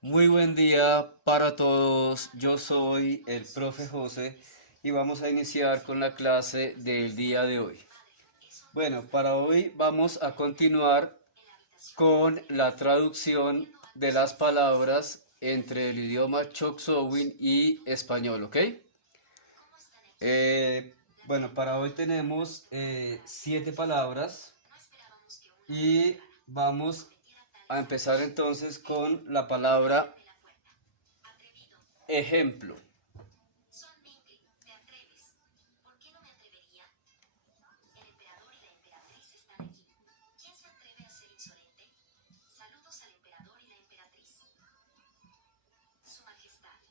Muy buen día para todos. Yo soy el profe José y vamos a iniciar con la clase del día de hoy. Bueno, para hoy vamos a continuar con la traducción de las palabras entre el idioma Choctowin y español, ¿ok? Eh, bueno, para hoy tenemos 7 palabras y vamos a empezar entonces con la palabra ejemplo.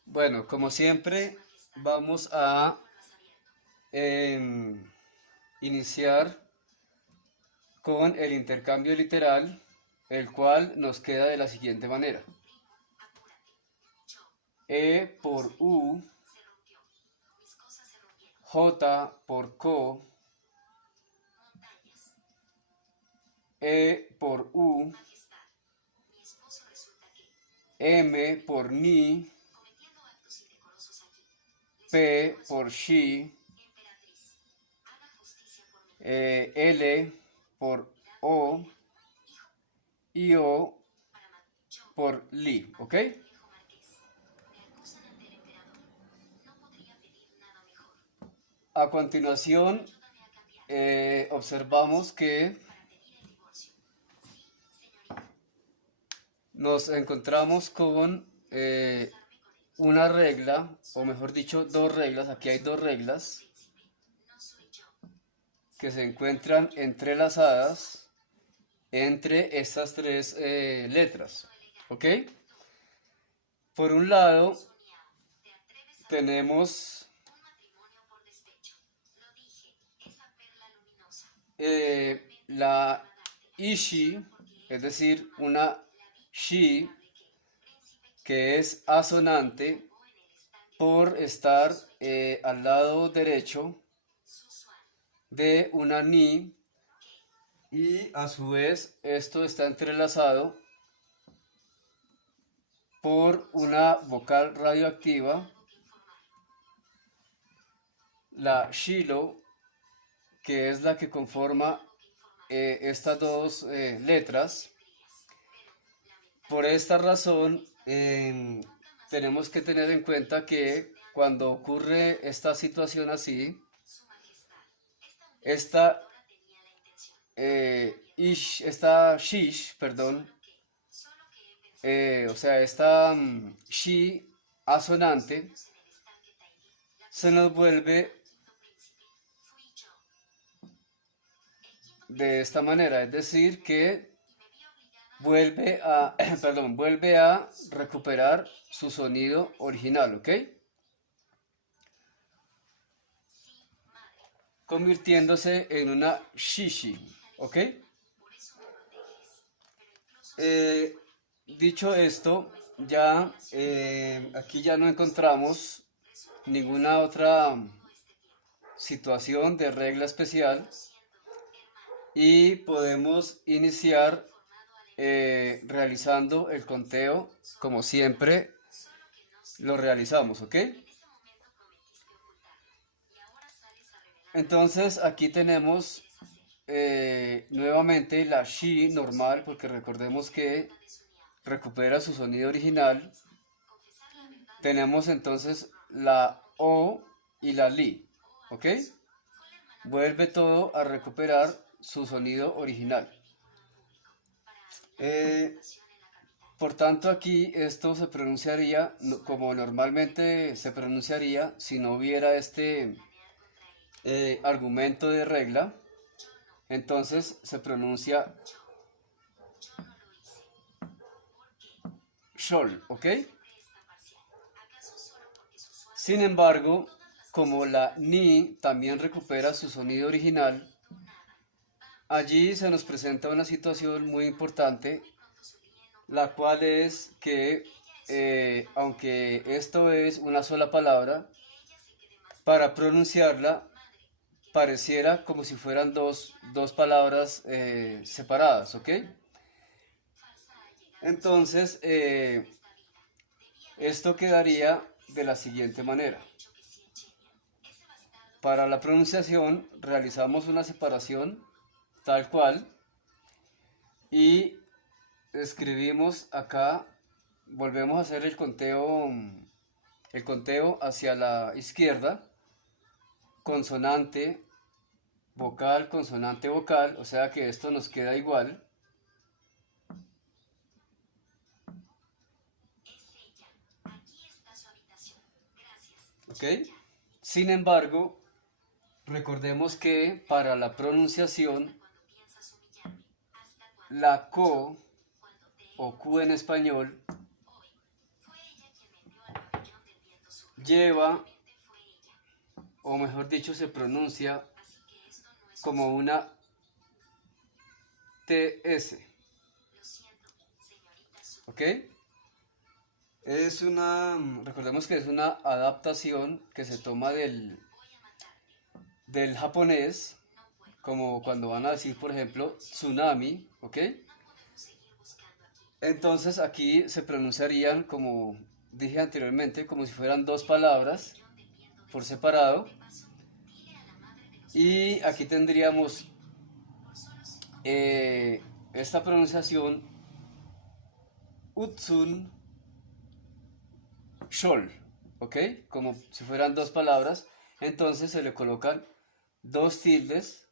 Bueno, como siempre, vamos a em, iniciar con el intercambio literal, el cual nos queda de la siguiente manera. E por U, J por co, E por U, M por ni, P por she, L por O y O por li, ¿ok? A continuación, observamos que nos encontramos con una regla, o mejor dicho, dos reglas. Aquí hay dos reglas que se encuentran entrelazadas entre estas tres letras. ¿Ok? Por un lado, tenemos la ishi, es decir, una shi que es asonante por estar al lado derecho de una ni, y a su vez esto está entrelazado por una vocal radioactiva, la shilo, que es la que conforma estas dos letras. Por esta razón, tenemos que tener en cuenta que cuando ocurre esta situación así, esta, esta shish, perdón, o sea, esta shi asonante se nos vuelve de esta manera, es decir, que vuelve a, perdón, vuelve a recuperar su sonido original, ¿ok? Convirtiéndose en una shishi, ¿ok? Eh, Dicho esto, ya aquí ya no encontramos ninguna otra situación de regla especial y podemos iniciar realizando el conteo como siempre lo realizamos, ¿ok? Entonces aquí tenemos nuevamente la shi normal, porque recordemos que recupera su sonido original. Tenemos entonces la o y la li, ¿ok? Vuelve todo a recuperar su sonido original. Eh, por tanto, aquí esto se pronunciaría como normalmente se pronunciaría si no hubiera este argumento de regla. Entonces se pronuncia shol, ¿ok? Sin embargo, como la ni también recupera su sonido original, allí se nos presenta una situación muy importante, la cual es que, aunque esto es una sola palabra, para pronunciarla pareciera como si fueran dos palabras separadas, ¿ok? Entonces, Esto quedaría de la siguiente manera. Para la pronunciación realizamos una separación tal cual y escribimos acá, volvemos a hacer el conteo hacia la izquierda, consonante, vocal, consonante, vocal, o sea que esto nos queda igual. ¿Ok? Sin embargo, recordemos que para la pronunciación, la co o Q en español lleva, o mejor dicho, se pronuncia como una TS. ¿Ok? Recordemos que es una adaptación que se toma del japonés, como cuando van a decir, por ejemplo, tsunami, ¿ok? Entonces aquí se pronunciarían, como dije anteriormente, como si fueran dos palabras por separado. Y aquí tendríamos esta pronunciación Utsun Shol, ¿ok? Como si fueran dos palabras. Entonces se le colocan dos tildes.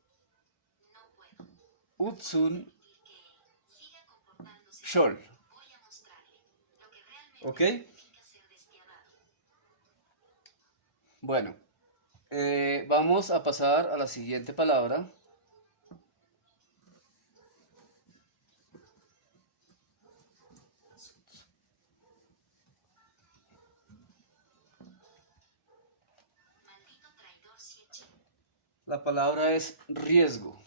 Utsun Shol, ¿ok? Bueno, vamos a pasar a la siguiente palabra. La palabra es riesgo.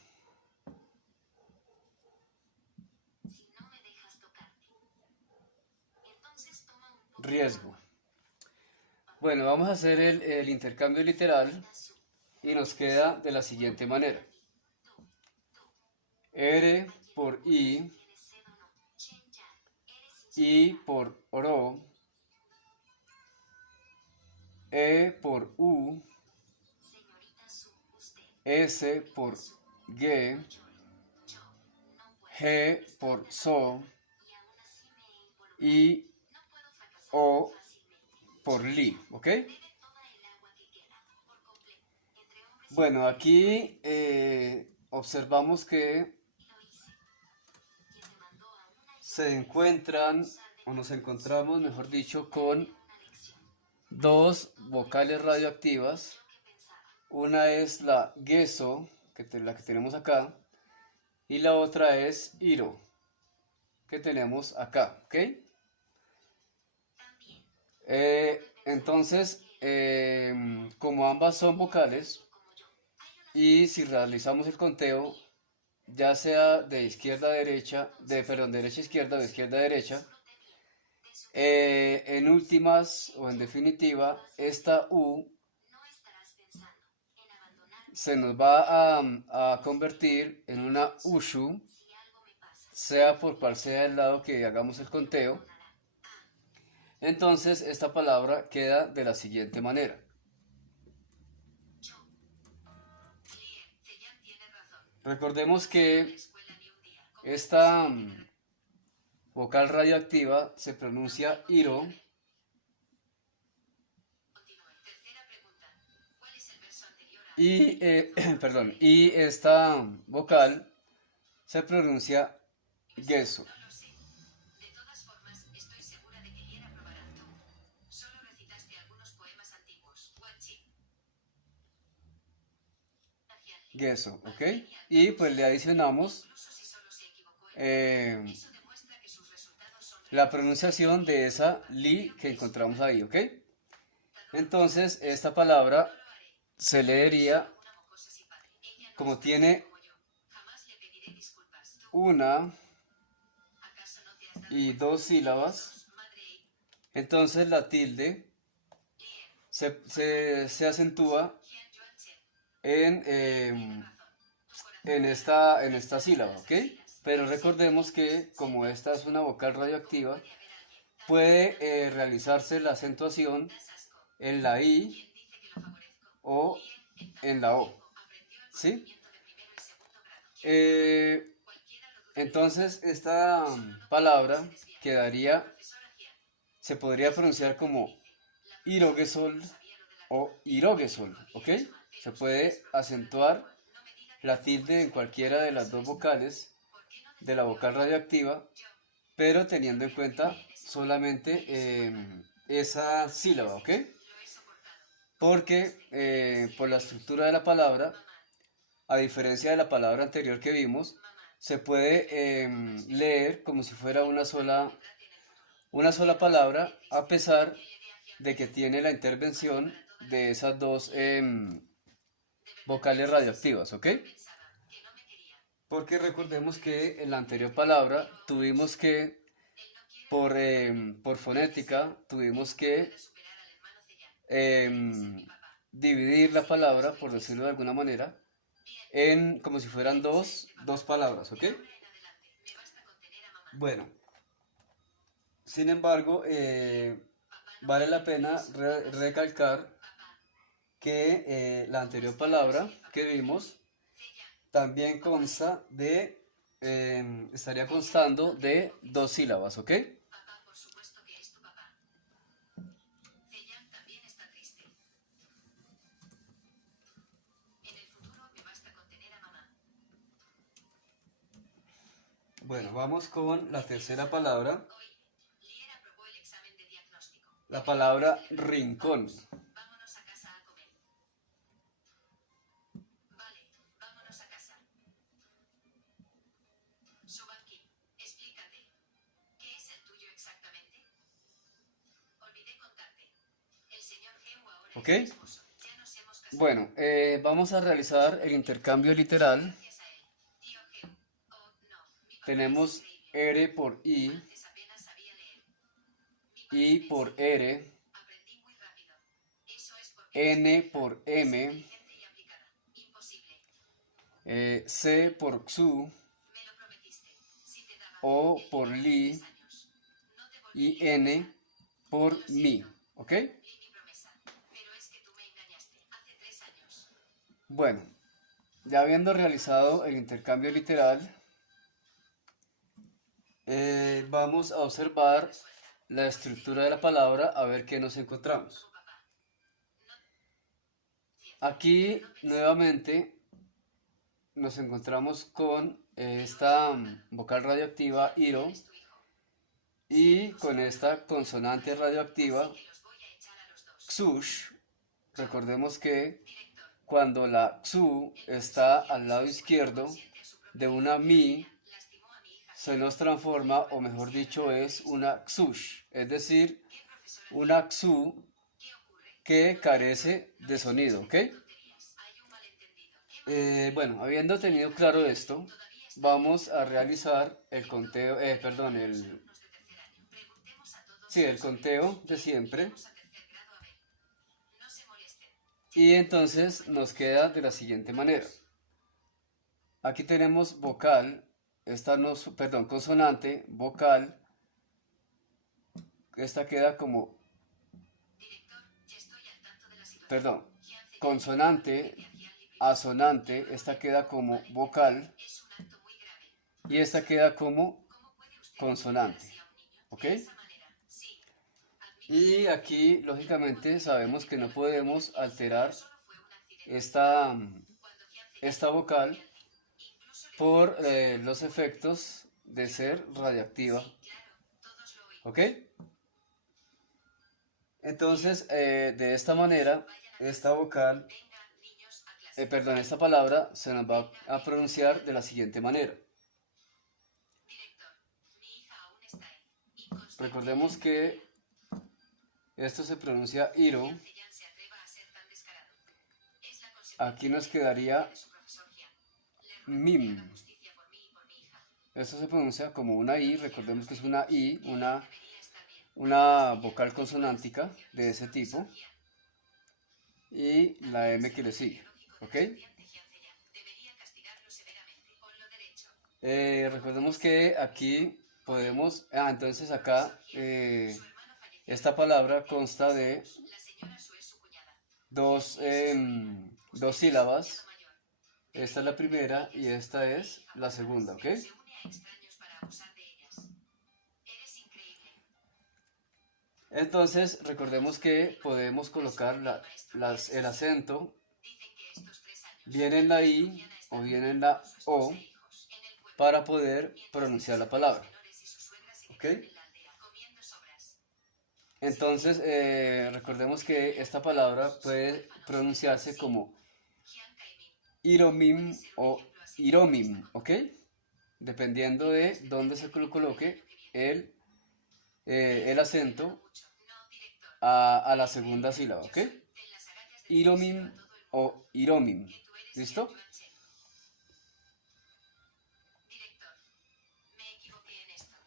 Riesgo. Bueno, vamos a hacer el intercambio literal y nos queda de la siguiente manera. R por I por ro, E por U, S por G, G por so y O por li, ¿ok? Bueno, aquí observamos que se encuentran, o nos encontramos, mejor dicho, con dos vocales radioactivas. Una es la geso, la que tenemos acá, y la otra es iro, que tenemos acá, ¿ok? Entonces, como ambas son vocales, y si realizamos el conteo, ya sea de izquierda a derecha, perdón, derecha a izquierda o de izquierda a derecha, en últimas o en definitiva, esta U se nos va a convertir en una ushu, sea por cual sea el lado que hagamos el conteo. Entonces esta palabra queda de la siguiente manera. Recordemos que esta vocal radioactiva se pronuncia iro. Y, perdón, y esta vocal se pronuncia geso. Geso, ¿ok? Y pues le adicionamos la pronunciación de esa li que encontramos ahí, ¿ok? Entonces esta palabra se leería como tiene una y dos sílabas, entonces la tilde se acentúa en esta sílaba, ¿ok? Pero recordemos que como esta es una vocal radioactiva, puede realizarse la acentuación en la I o en la O, ¿sí? Entonces esta palabra quedaría, se podría pronunciar como irogesol o irogesol, ¿ok? Se puede acentuar la tilde en cualquiera de las dos vocales de la vocal radioactiva, pero teniendo en cuenta solamente esa sílaba, ¿ok? Porque por la estructura de la palabra, a diferencia de la palabra anterior que vimos, se puede leer como si fuera una sola palabra, a pesar de que tiene la intervención de esas dos vocales radioactivas, ¿ok? Porque recordemos que en la anterior palabra tuvimos que, por fonética, tuvimos que dividir la palabra, por decirlo de alguna manera, en como si fueran dos palabras, ¿ok? Bueno, sin embargo, vale la pena recalcar que la anterior palabra que vimos también consta de, estaría constando de dos sílabas, ¿ok? Bueno, vamos con la tercera palabra, la palabra rincón. ¿Ok? Bueno, vamos a realizar el intercambio literal. Tenemos R por I por R, N por M, C por XU, O por Li y N por Mi, ¿ok? Bueno, ya habiendo realizado el intercambio literal, vamos a observar la estructura de la palabra a ver qué nos encontramos. Aquí nuevamente nos encontramos con esta vocal radioactiva iro y con esta consonante radioactiva XUSH. Recordemos que cuando la XU está al lado izquierdo de una Mi, se nos transforma, o mejor dicho, es una XUSH, es decir, una XU que carece de sonido, ¿ok? Bueno, habiendo tenido claro esto, vamos a realizar el conteo, el conteo de siempre. Y entonces nos queda de la siguiente manera. Aquí tenemos vocal, consonante, vocal, esta queda como, consonante, asonante, esta queda como vocal y esta queda como consonante, ¿ok? Y aquí, lógicamente, sabemos que no podemos alterar esta vocal por los efectos de ser radiactiva, ¿ok? Entonces, de esta manera, esta vocal, esta palabra se nos va a pronunciar de la siguiente manera. Recordemos que esto se pronuncia iro. Aquí nos quedaría mim. Esto se pronuncia como una I. Recordemos que es una I, una vocal consonántica de ese tipo. Y la M que le sigue. ¿Ok? Recordemos que aquí podemos, entonces acá esta palabra consta de dos sílabas. Esta es la primera y esta es la segunda, ¿ok? Entonces, recordemos que podemos colocar el acento bien en la I o bien en la O para poder pronunciar la palabra, ¿ok? Entonces, recordemos que esta palabra puede pronunciarse como Iromim o Iromim, ¿ok? Dependiendo de dónde se coloque el acento a la segunda sílaba, ¿ok? Iromim o Iromim, ¿listo?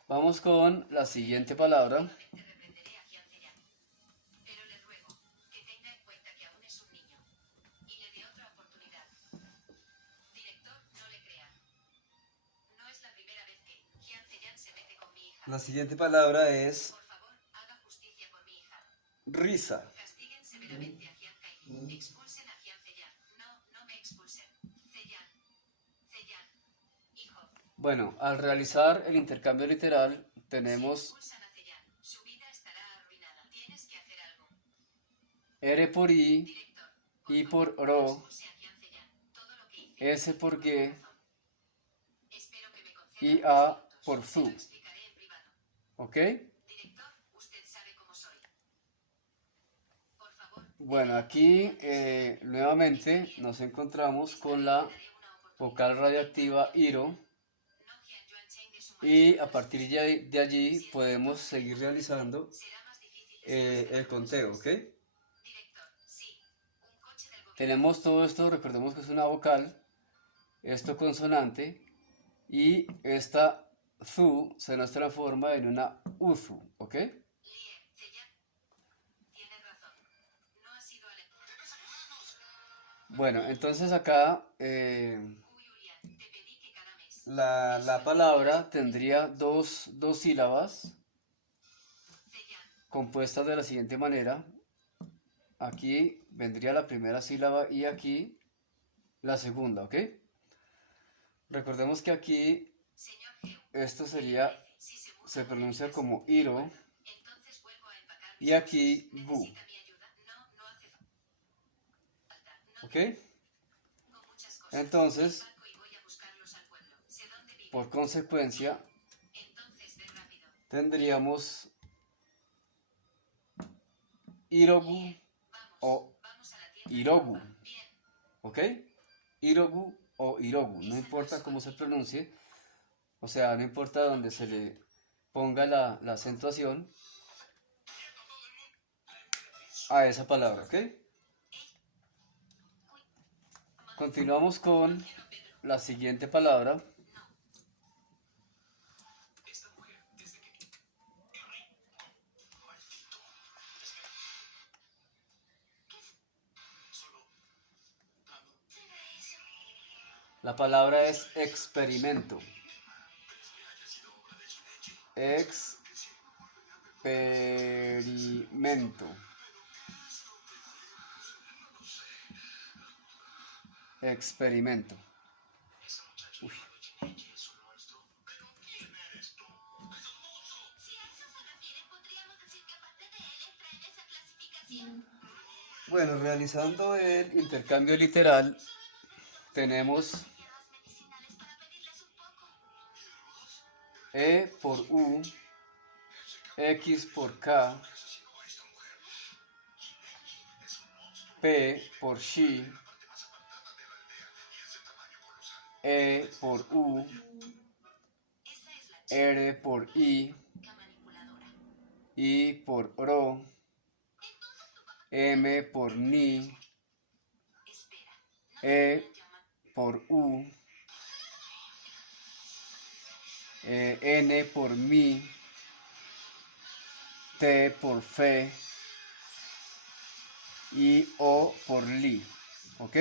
Vamos con la siguiente palabra. La siguiente palabra es risa. Bueno, al realizar el intercambio literal tenemos R por I por ro, S por G y A por zu. ¿Ok? Bueno, aquí nuevamente nos encontramos con la vocal radioactiva IRO y a partir de allí podemos seguir realizando el conteo, ¿ok? Tenemos todo esto, recordemos que es una vocal, esto consonante y esta zu se nos transforma en una uzu, ¿ok? Bueno, entonces acá la palabra tendría dos sílabas compuestas de la siguiente manera. Aquí vendría la primera sílaba y aquí la segunda, ¿ok? Recordemos que aquí esto se pronuncia como iro y aquí bu, ¿ok? Entonces, por consecuencia, tendríamos irogu o irogu, ¿ok? Irogu o irogu, no importa cómo se pronuncie, o sea, no importa dónde se le ponga la acentuación a esa palabra, ¿ok? Continuamos con la siguiente palabra. La palabra es experimento. Experimento. Experimento. Uy. Bueno, realizando el intercambio literal, tenemos E por U, X por K, P por X, E por U, R por I por ro, M por ni, E por U, N por mi, T por fe y O por li, ¿ok?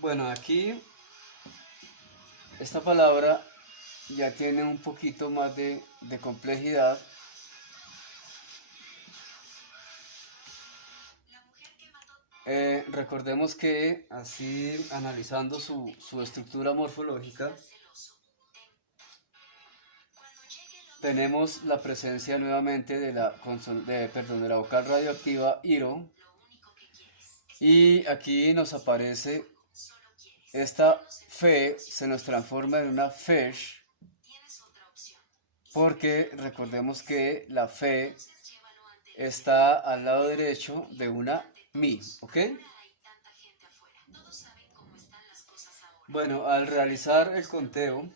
Bueno, aquí esta palabra ya tiene un poquito más de complejidad. Recordemos que así analizando su estructura morfológica, tenemos la presencia nuevamente de la vocal radioactiva IRO, y aquí nos aparece esta fe, se nos transforma en una fesh, porque recordemos que la fe está al lado derecho de una mi, ¿ok? Bueno, al realizar el conteo,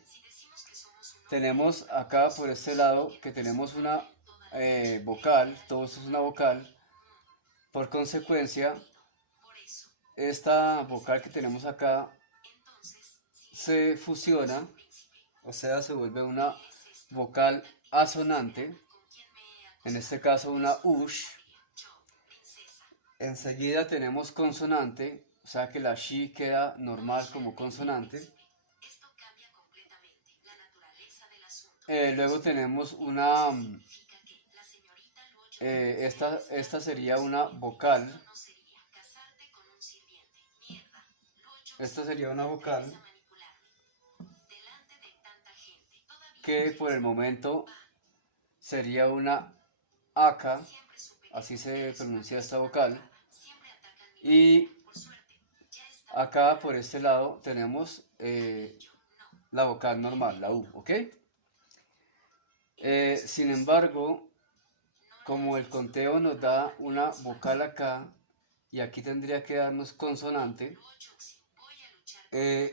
tenemos acá por este lado que tenemos una vocal, todo esto es una vocal. Por consecuencia, esta vocal que tenemos acá se fusiona, o sea, se vuelve una vocal asonante, en este caso una ush. Enseguida tenemos consonante, o sea que la shi queda normal como consonante. Luego tenemos una, esta sería una vocal. Esta sería una vocal que por el momento sería una aka, así se pronuncia esta vocal. Y acá por este lado tenemos la vocal normal, la U, ¿ok? Sin embargo, como el conteo nos da una vocal acá y aquí tendría que darnos consonante, hay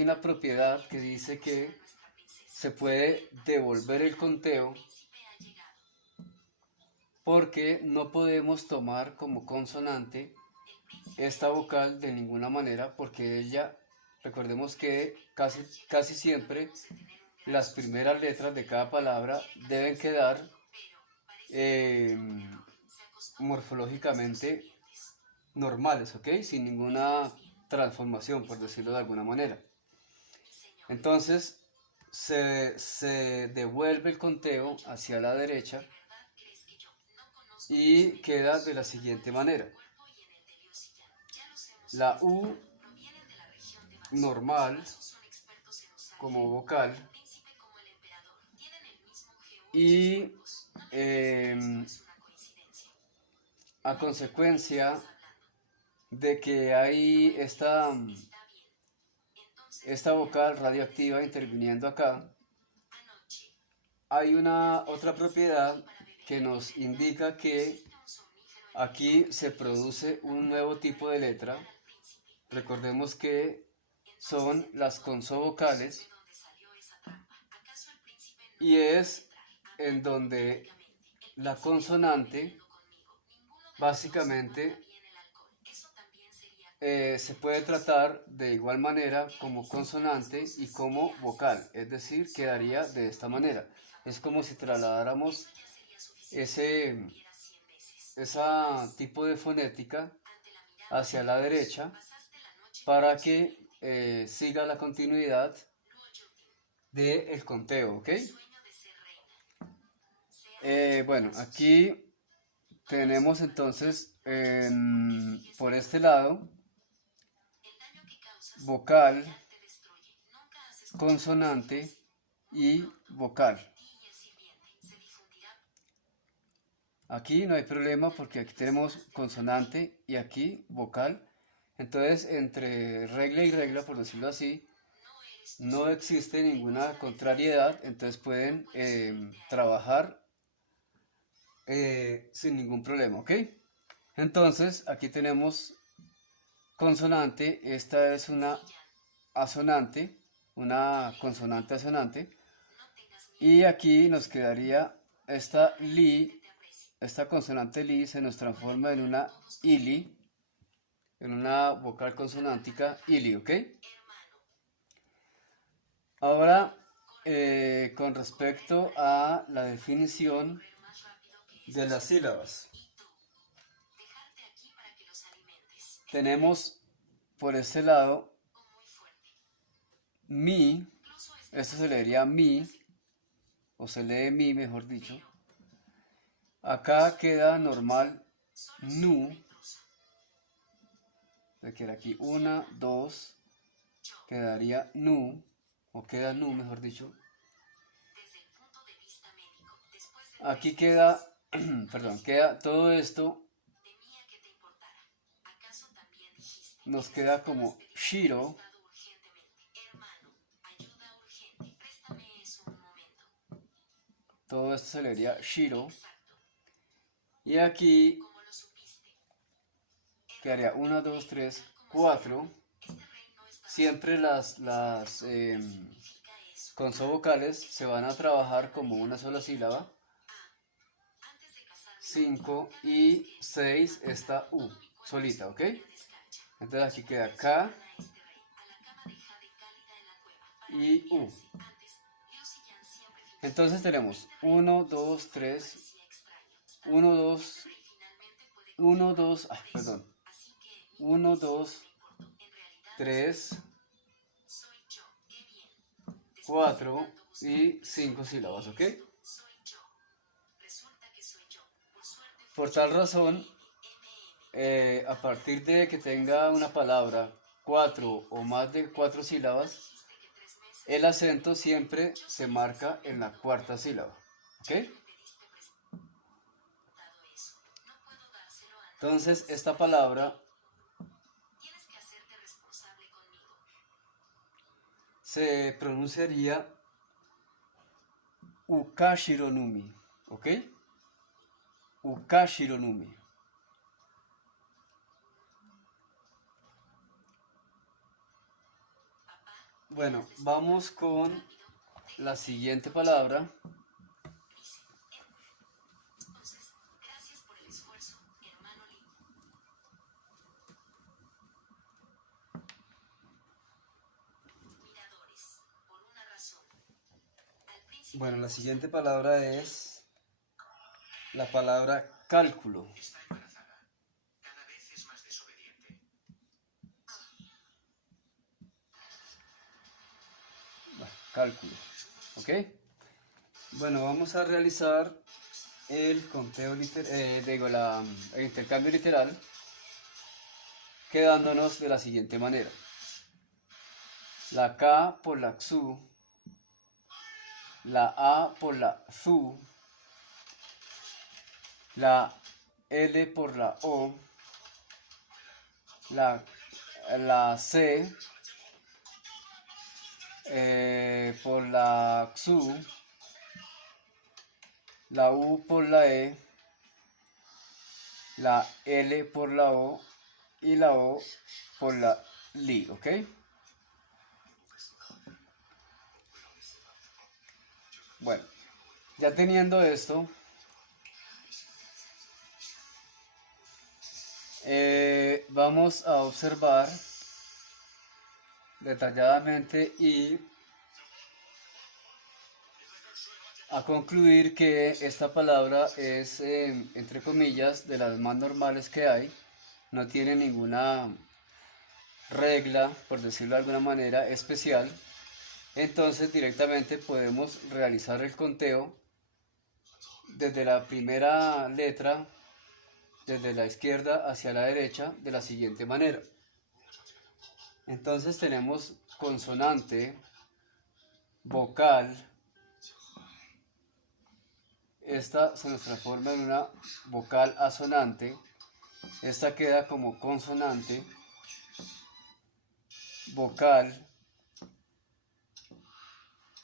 una propiedad que dice que se puede devolver el conteo porque no podemos tomar como consonante esta vocal de ninguna manera, porque ella, recordemos que casi siempre las primeras letras de cada palabra deben quedar morfológicamente normales, ¿ok? Sin ninguna transformación, por decirlo de alguna manera. Entonces, se devuelve el conteo hacia la derecha y queda de la siguiente manera. La U normal como vocal y a consecuencia de que hay esta vocal radioactiva interviniendo acá, hay una otra propiedad que nos indica que aquí se produce un nuevo tipo de letra. Recordemos que son las consovocales y es en donde la consonante básicamente se puede tratar de igual manera como consonante y como vocal, es decir, quedaría de esta manera. Es como si trasladáramos ese tipo de fonética hacia la derecha para que siga la continuidad del conteo, ¿ok? Bueno, aquí tenemos entonces por este lado vocal, consonante y vocal. Aquí no hay problema porque aquí tenemos consonante y aquí vocal. Entonces, entre regla y regla, por decirlo así, no existe ninguna contrariedad. Entonces pueden trabajar sin ningún problema, ¿ok? Entonces, aquí tenemos consonante. Esta es una asonante, una consonante asonante. Y aquí nos quedaría esta li. Esta consonante li se nos transforma en una ili, en una vocal consonántica ili, ¿ok? Ahora, con respecto a la definición de las sílabas, tenemos por este lado mi, Esto se leería mi, o se lee mi, mejor dicho. Acá queda normal nu. Le queda aquí 1, 2, quedaría nu, o queda nu, mejor dicho. Aquí queda, perdón, queda todo esto, nos queda como shiro. Todo esto se leería shiro. Y aquí quedaría 1, 2, 3, 4. Siempre las consovocales se van a trabajar como una sola sílaba. 5 y 6 esta U, solita, ¿ok? Entonces aquí queda K y U. Entonces tenemos 1, 2, 3, 1, 2, 1, 2, perdón, 1, 2, 3, 4 y 5 sílabas, ¿ok? Por tal razón, a partir de que tenga una palabra 4 o más de 4 sílabas, el acento siempre se marca en la cuarta sílaba, ¿ok? Entonces, esta palabra se pronunciaría ukashironumi, ¿ok? Ukashironumi. Bueno, vamos con la siguiente palabra. Bueno, la siguiente palabra es la palabra cálculo. Cálculo, ¿ok? Bueno, vamos a realizar el conteo literal, el intercambio literal, quedándonos de la siguiente manera. La K por la XU, la A por la ZU, la L por la O, la C por la XU, la U por la E, la L por la O y la O por la LI, ¿ok? Bueno, ya teniendo esto, vamos a observar detalladamente y a concluir que esta palabra es, entre comillas, de las más normales que hay. No tiene ninguna regla, por decirlo de alguna manera, especial. Entonces directamente podemos realizar el conteo desde la primera letra, desde la izquierda hacia la derecha, de la siguiente manera. Entonces tenemos consonante, vocal. Esta se nos transforma en una vocal asonante. Esta queda como consonante, vocal,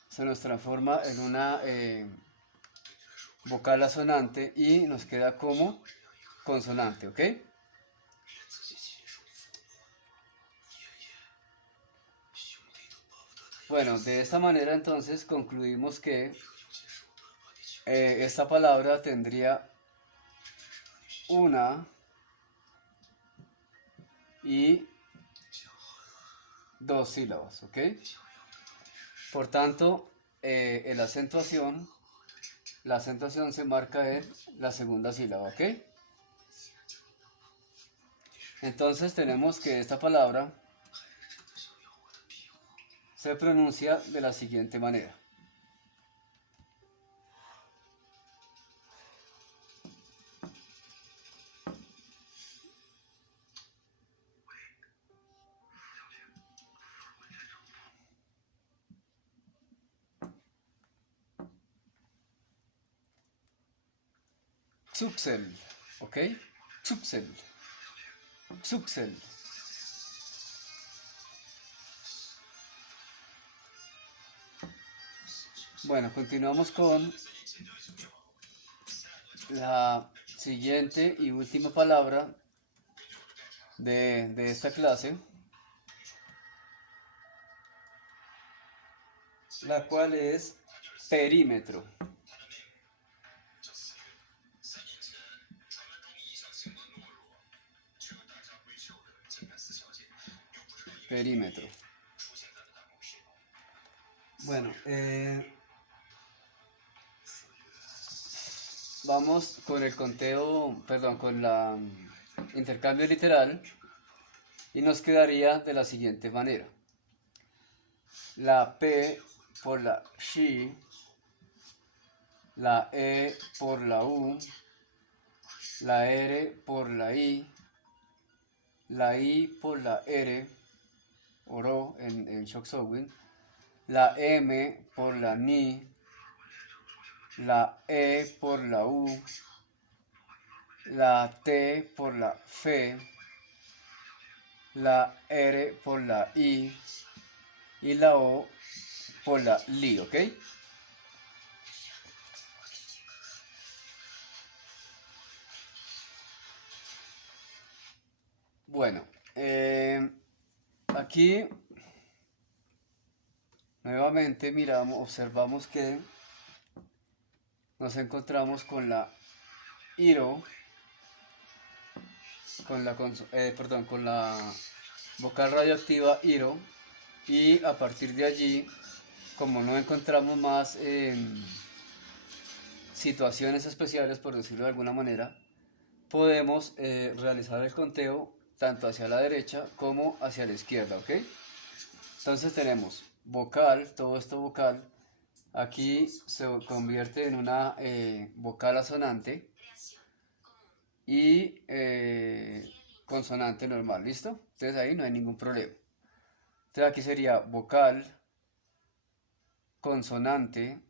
se nos transforma en una vocal asonante y nos queda como consonante, ¿ok? Bueno, de esta manera entonces concluimos que esta palabra tendría una y dos sílabas, ¿ok? Por tanto, la acentuación se marca en la segunda sílaba, ¿ok? Entonces tenemos que esta palabra se pronuncia de la siguiente manera. Xuxel, ¿ok? Xuxel, Xuxel. Bueno, continuamos con la siguiente y última palabra de esta clase, la cual es perímetro. Perímetro. Bueno, vamos con el conteo, perdón, con la intercambio literal y nos quedaría de la siguiente manera. La P por la X, la E por la U, la R por la I por la R, oro en Shoksowin, la M por la Ni, la E por la U, la T por la F, la R por la I y la O por la Li, ¿ok? Bueno, aquí nuevamente observamos que nos encontramos con la IRO, con la vocal radioactiva IRO, y a partir de allí, como no encontramos más situaciones especiales, por decirlo de alguna manera, podemos realizar el conteo tanto hacia la derecha como hacia la izquierda, ¿ok? Entonces tenemos vocal, todo esto vocal, aquí se convierte en una vocal asonante y consonante normal, ¿listo? Entonces ahí no hay ningún problema. Entonces aquí sería vocal, consonante,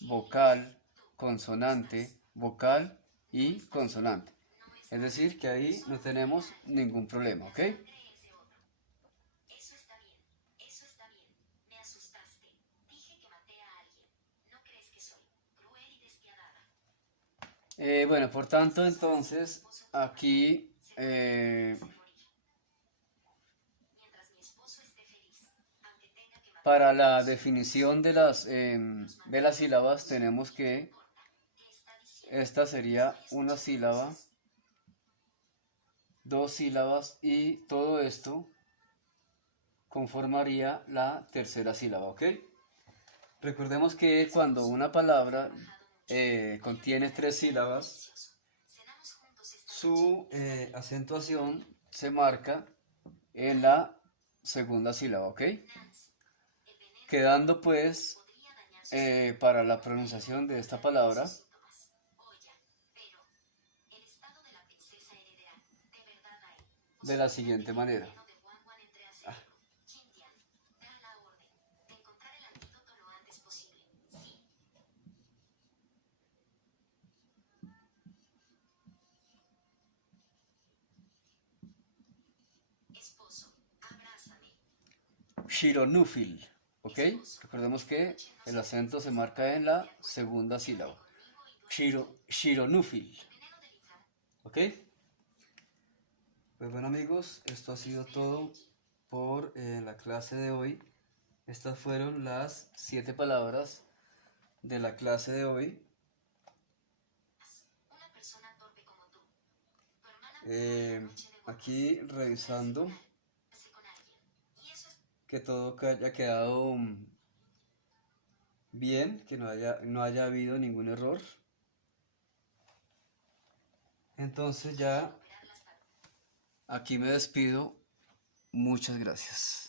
vocal, consonante, vocal y consonante. Es decir, que ahí no tenemos ningún problema, ¿ok? Bueno, por tanto, entonces, aquí para la definición de las sílabas tenemos que esta sería una sílaba, dos sílabas y todo esto conformaría la tercera sílaba, ¿ok? Recordemos que cuando una palabra contiene tres sílabas, su acentuación se marca en la segunda sílaba, ¿ok? Quedando pues para la pronunciación de esta palabra de la siguiente manera. Shironufil, ¿ok? Recordemos que el acento se marca en la segunda sílaba. Shironufil, ¿ok? Pues bueno amigos, esto ha sido todo por la clase de hoy. Estas fueron las 7 palabras de la clase de hoy. Aquí revisando que todo haya quedado bien, que no haya habido ningún error. Entonces ya aquí me despido. Muchas gracias.